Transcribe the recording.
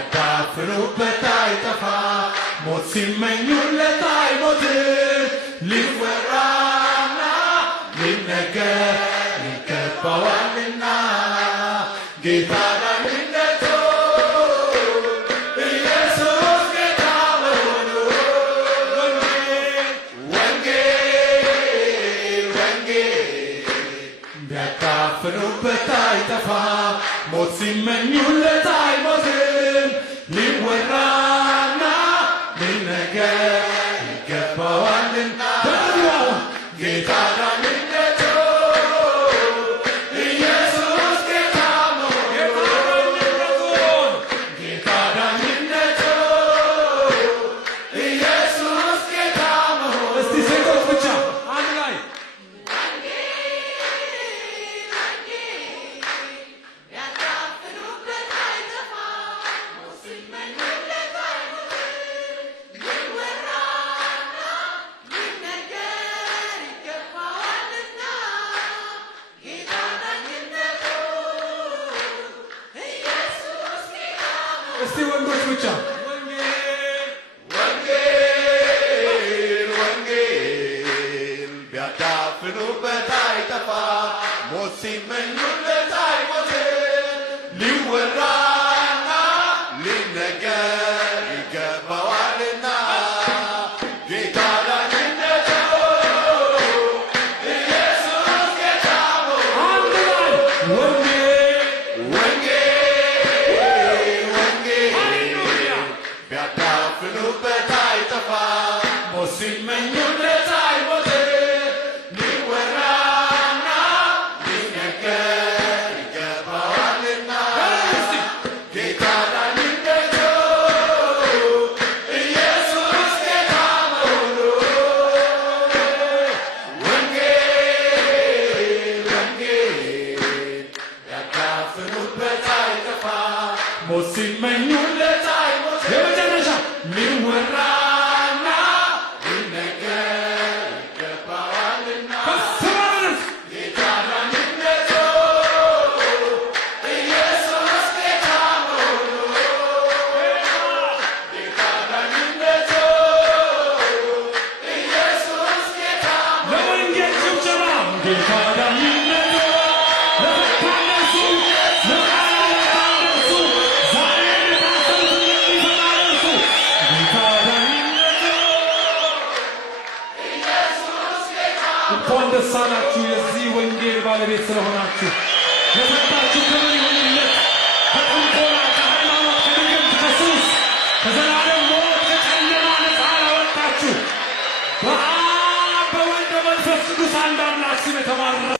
ቢያዳፍሩበት አይጠፋ ሞት ሲመኙለት አይሞትም ሊወራና ሊነገር ይገባዋልና ጌታ ዳኝነቱ ኢየሱስ ጌታ መሆኑ ወንጌል ቢያዳፍሩበት አይጠፋ ሞት ሲመኙለት አይሞትም ሊወራና ሊነገር ይገባዋልና ጌታ ዳኝነቱ ኢየሱስ ጌታ መሆኑ ጌታ ዳኝነቱ ኢየሱስ ጌታ መሆኑ እስቲ ሴቶች ብቻ አንድ ላይ እስቲ ወንዶች ብቻ ወንጌል ቢያዳፍኑበት አይጠፋ ሞት ሲመኙለት አይሞትም ሊወራና ሊነገር ይገባዋልና ጌታ ዳኝነቱ ኢየሱስ ጌታ አንድ ላይ ቢያዳፍኑበት አይጠፋ ሞት ሲመኙለት አይሞትም ሊወራና ሊነገር ይገባዋልና ጌታ ዳኝነቱ ኢየሱስ ጌታ መሆኑ ወንጌል ቢያዳፍኑበት አይጠፋ ሞት ሲመኙለት የመጨረሻ ሊወራና ሊነገር ይገባዋልና ጌታ ዳኝነቱ ኢየሱስ ጌታ መሆኑ ጌታ ዳኝነቱ ኢየሱስ ጌታ ለወንጌል ጭብጨባ ጌታ ዳኝነቱ ለፈታነሱ እንኳን ደስ አላችሁ የዚህ ወንጌል ባለቤት ስለሆናችሁ ለፈታችሁ ክብር ይሁንለት። ከጥንቆላ ከሃይማኖት ከድግምት ከሱስ ከዘላለም ሞት ከጨለማ ነፃ ያወጣችሁ በአብ በወልድ በመንፈስ ቅዱስ አንድ አምላክ ስም የተባረከ